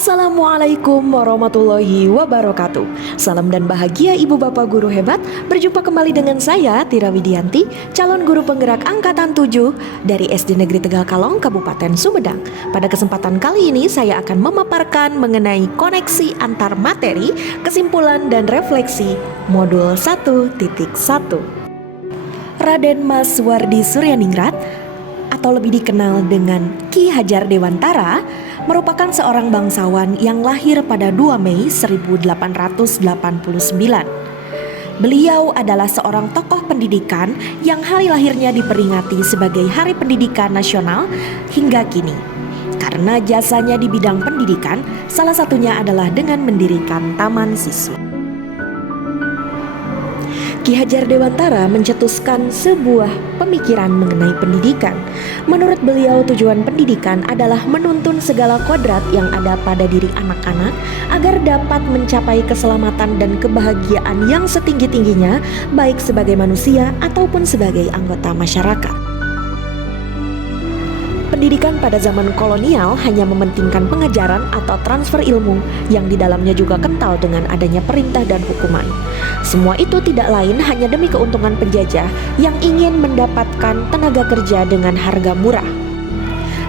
Assalamualaikum warahmatullahi wabarakatuh. Salam dan bahagia ibu bapak guru hebat. Berjumpa kembali dengan saya Tira Widianti, calon guru penggerak angkatan 7 dari SD Negeri Tegal Kalong, Kabupaten Sumedang. Pada kesempatan kali ini saya akan memaparkan mengenai koneksi antar materi, kesimpulan dan refleksi modul 1.1. Raden Mas Wardi Suryaningrat atau lebih dikenal dengan Ki Hajar Dewantara merupakan seorang bangsawan yang lahir pada 2 Mei 1889. Beliau adalah seorang tokoh pendidikan yang hari lahirnya diperingati sebagai Hari Pendidikan Nasional hingga kini. Karena jasanya di bidang pendidikan, salah satunya adalah dengan mendirikan Taman Siswa. Ki Hajar Dewantara mencetuskan sebuah pemikiran mengenai pendidikan. Menurut beliau, tujuan pendidikan adalah menuntun segala kodrat yang ada pada diri anak-anak agar dapat mencapai keselamatan dan kebahagiaan yang setinggi-tingginya, baik sebagai manusia ataupun sebagai anggota masyarakat. Pendidikan pada zaman kolonial hanya mementingkan pengajaran atau transfer ilmu yang di dalamnya juga kental dengan adanya perintah dan hukuman. Semua itu tidak lain hanya demi keuntungan penjajah yang ingin mendapatkan tenaga kerja dengan harga murah.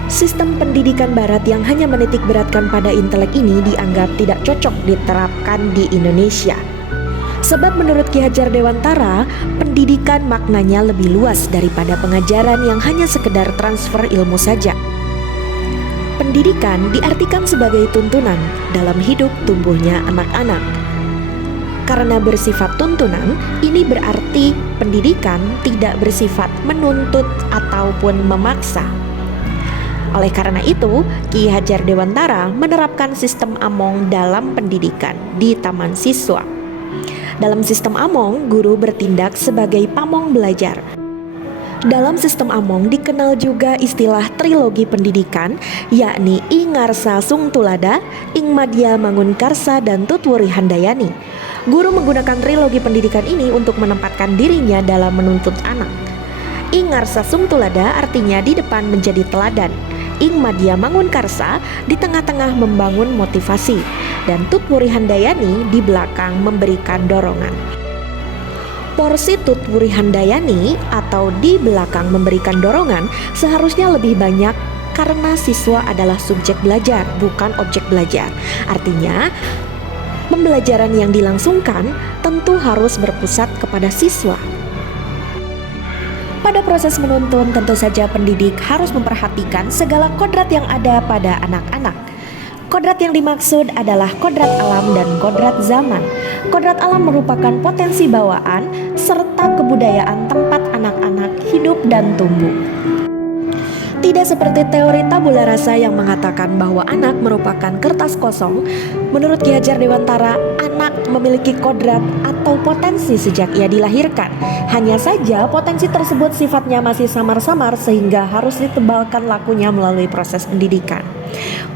Sistem pendidikan barat yang hanya menitik beratkan pada intelek ini dianggap tidak cocok diterapkan di Indonesia. Sebab menurut Ki Hajar Dewantara, pendidikan maknanya lebih luas daripada pengajaran yang hanya sekedar transfer ilmu saja. Pendidikan diartikan sebagai tuntunan dalam hidup tumbuhnya anak-anak. Karena bersifat tuntunan, ini berarti pendidikan tidak bersifat menuntut ataupun memaksa. Oleh karena itu, Ki Hajar Dewantara menerapkan sistem Among dalam pendidikan di Taman Siswa. Dalam sistem Among, guru bertindak sebagai pamong belajar. Dalam sistem Among dikenal juga istilah trilogi pendidikan, yakni I Ngarsa Sungtulada, Ing Madya Mangunkarsa, dan Tutwuri Handayani. Guru menggunakan trilogi pendidikan ini untuk menempatkan dirinya dalam menuntut anak. I Ngarsa Sungtulada artinya di depan menjadi teladan, Ing Madya Mangunkarsa di tengah-tengah membangun motivasi, dan Tutwuri Handayani di belakang memberikan dorongan. Porsi Tutwuri Handayani atau di belakang memberikan dorongan seharusnya lebih banyak karena siswa adalah subjek belajar, bukan objek belajar. Artinya, pembelajaran yang dilangsungkan tentu harus berpusat kepada siswa. Pada proses menuntun, tentu saja pendidik harus memperhatikan segala kodrat yang ada pada anak-anak. Kodrat yang dimaksud adalah kodrat alam dan kodrat zaman. Kodrat alam merupakan potensi bawaan serta kebudayaan tempat anak-anak hidup dan tumbuh. Tidak seperti teori tabula rasa yang mengatakan bahwa anak merupakan kertas kosong. Menurut Ki Hajar Dewantara, anak memiliki kodrat atau potensi sejak ia dilahirkan. Hanya saja potensi tersebut sifatnya masih samar-samar sehingga harus ditebalkan lakunya melalui proses pendidikan.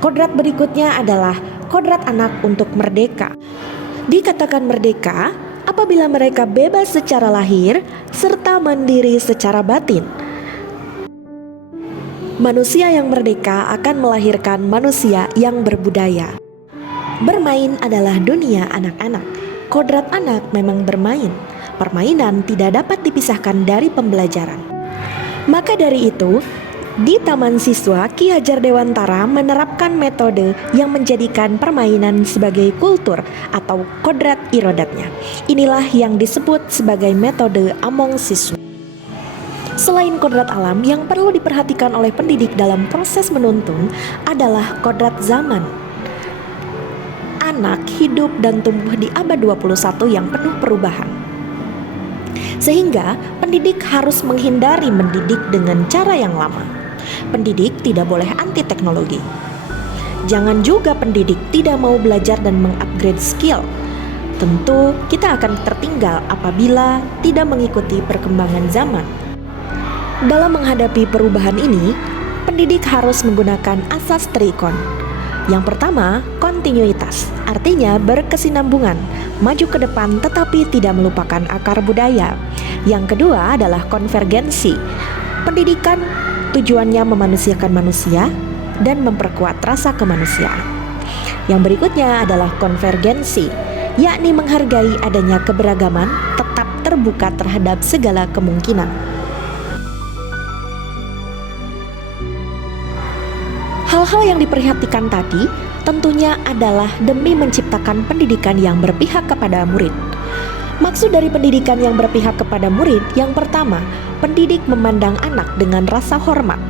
Kodrat berikutnya adalah kodrat anak untuk merdeka. Dikatakan merdeka apabila mereka bebas secara lahir serta mandiri secara batin. Manusia yang merdeka akan melahirkan manusia yang berbudaya. Bermain adalah dunia anak-anak. Kodrat anak memang bermain. Permainan tidak dapat dipisahkan dari pembelajaran. Maka dari itu, di Taman Siswa, Ki Hajar Dewantara menerapkan metode yang menjadikan permainan sebagai kultur atau kodrat irodatnya. Inilah yang disebut sebagai metode Among Siswa. Selain kodrat alam, yang perlu diperhatikan oleh pendidik dalam proses menuntun adalah kodrat zaman. Anak hidup dan tumbuh di abad 21 yang penuh perubahan. Sehingga pendidik harus menghindari mendidik dengan cara yang lama. Pendidik tidak boleh anti teknologi. Jangan juga pendidik tidak mau belajar dan mengupgrade skill. Tentu kita akan tertinggal apabila tidak mengikuti perkembangan zaman. Dalam menghadapi perubahan ini, pendidik harus menggunakan asas trikon. Yang pertama, kontinuitas, artinya berkesinambungan, maju ke depan tetapi tidak melupakan akar budaya. Yang kedua adalah konvergensi. Pendidikan tujuannya memanusiakan manusia dan memperkuat rasa kemanusiaan. Yang berikutnya adalah konvergensi, yakni menghargai adanya keberagaman, tetap terbuka terhadap segala kemungkinan. Hal-hal yang diperhatikan tadi tentunya adalah demi menciptakan pendidikan yang berpihak kepada murid. Maksud dari pendidikan yang berpihak kepada murid, yang pertama, pendidik memandang anak dengan rasa hormat.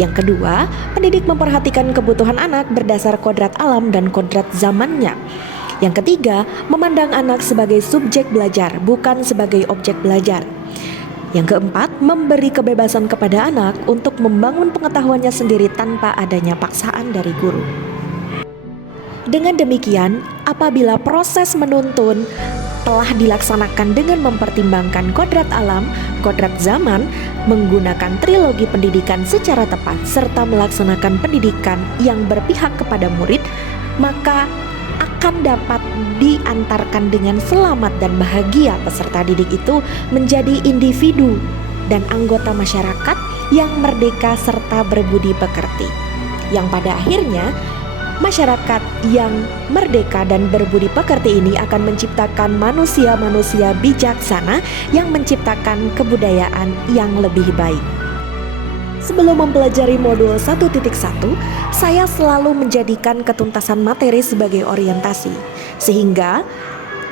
Yang kedua, pendidik memperhatikan kebutuhan anak berdasar kodrat alam dan kodrat zamannya. Yang ketiga, memandang anak sebagai subjek belajar, bukan sebagai objek belajar. Yang keempat, memberi kebebasan kepada anak untuk membangun pengetahuannya sendiri tanpa adanya paksaan dari guru. Dengan demikian, apabila proses menuntun telah dilaksanakan dengan mempertimbangkan kodrat alam, kodrat zaman, menggunakan trilogi pendidikan secara tepat, serta melaksanakan pendidikan yang berpihak kepada murid, maka akan dapat diantarkan dengan selamat dan bahagia peserta didik itu menjadi individu dan anggota masyarakat yang merdeka serta berbudi pekerti. Yang pada akhirnya, masyarakat yang merdeka dan berbudi pekerti ini akan menciptakan manusia-manusia bijaksana yang menciptakan kebudayaan yang lebih baik. Sebelum mempelajari modul 1.1, saya selalu menjadikan ketuntasan materi sebagai orientasi, sehingga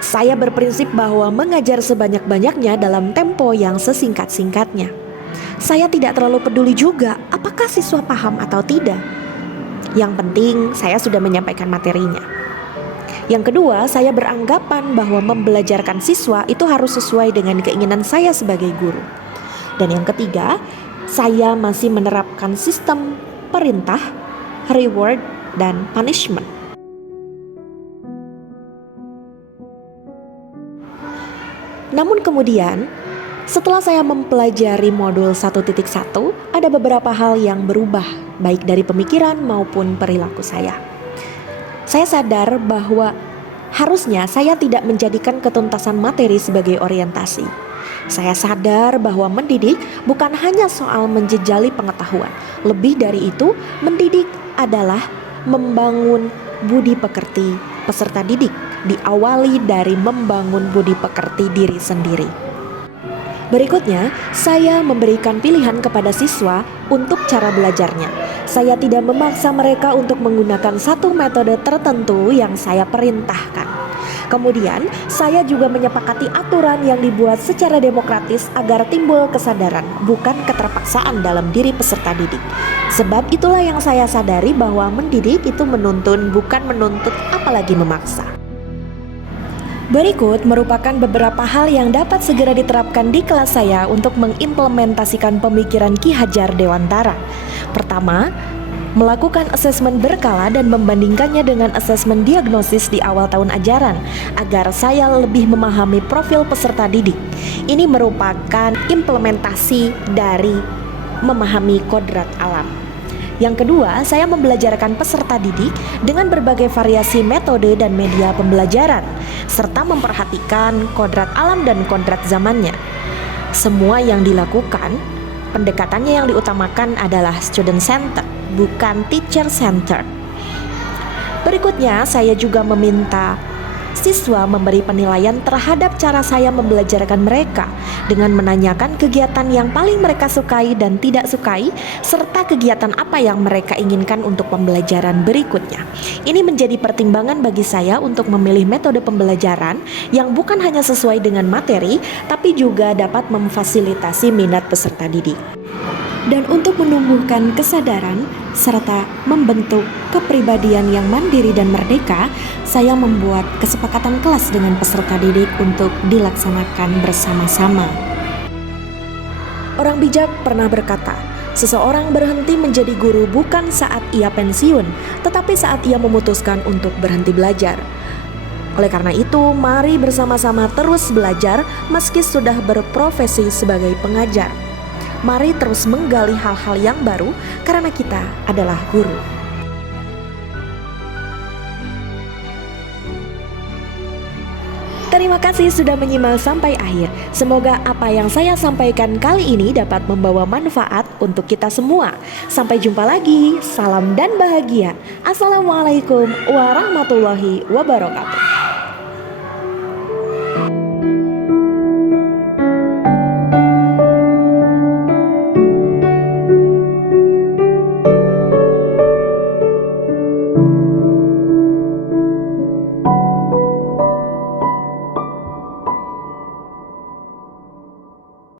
saya berprinsip bahwa mengajar sebanyak-banyaknya dalam tempo yang sesingkat-singkatnya. Saya tidak terlalu peduli juga apakah siswa paham atau tidak. Yang penting saya sudah menyampaikan materinya. Yang kedua, saya beranggapan bahwa membelajarkan siswa itu harus sesuai dengan keinginan saya sebagai guru. Dan yang ketiga, saya masih menerapkan sistem perintah, reward, dan punishment. Namun kemudian, setelah saya mempelajari modul 1.1, ada beberapa hal yang berubah, baik dari pemikiran maupun perilaku saya. Saya sadar bahwa harusnya saya tidak menjadikan ketuntasan materi sebagai orientasi. Saya sadar bahwa mendidik bukan hanya soal menjejali pengetahuan. Lebih dari itu, mendidik adalah membangun budi pekerti peserta didik, diawali dari membangun budi pekerti diri sendiri. Berikutnya, saya memberikan pilihan kepada siswa untuk cara belajarnya. Saya tidak memaksa mereka untuk menggunakan satu metode tertentu yang saya perintahkan. Kemudian, saya juga menyepakati aturan yang dibuat secara demokratis agar timbul kesadaran, bukan keterpaksaan dalam diri peserta didik. Sebab itulah yang saya sadari bahwa mendidik itu menuntun, bukan menuntut apalagi memaksa. Berikut merupakan beberapa hal yang dapat segera diterapkan di kelas saya untuk mengimplementasikan pemikiran Ki Hajar Dewantara. Pertama, melakukan asesmen berkala dan membandingkannya dengan asesmen diagnosis di awal tahun ajaran agar saya lebih memahami profil peserta didik. Ini merupakan implementasi dari memahami kodrat alam. Yang kedua, saya membelajarkan peserta didik dengan berbagai variasi metode dan media pembelajaran, serta memperhatikan kodrat alam dan kodrat zamannya. Semua yang dilakukan, pendekatannya yang diutamakan adalah student center, bukan teacher center. Berikutnya, saya juga meminta siswa memberi penilaian terhadap cara saya membelajarkan mereka dengan menanyakan kegiatan yang paling mereka sukai dan tidak sukai, serta kegiatan apa yang mereka inginkan untuk pembelajaran berikutnya. Ini menjadi pertimbangan bagi saya untuk memilih metode pembelajaran yang bukan hanya sesuai dengan materi, tapi juga dapat memfasilitasi minat peserta didik. Dan untuk menumbuhkan kesadaran serta membentuk kepribadian yang mandiri dan merdeka, saya membuat kesepakatan kelas dengan peserta didik untuk dilaksanakan bersama-sama. Orang bijak pernah berkata, seseorang berhenti menjadi guru bukan saat ia pensiun, tetapi saat ia memutuskan untuk berhenti belajar. Oleh karena itu, mari bersama-sama terus belajar meski sudah berprofesi sebagai pengajar. Mari terus menggali hal-hal yang baru karena kita adalah guru. Terima kasih sudah menyimak sampai akhir. Semoga apa yang saya sampaikan kali ini dapat membawa manfaat untuk kita semua. Sampai jumpa lagi. Salam dan bahagia. Assalamualaikum warahmatullahi wabarakatuh.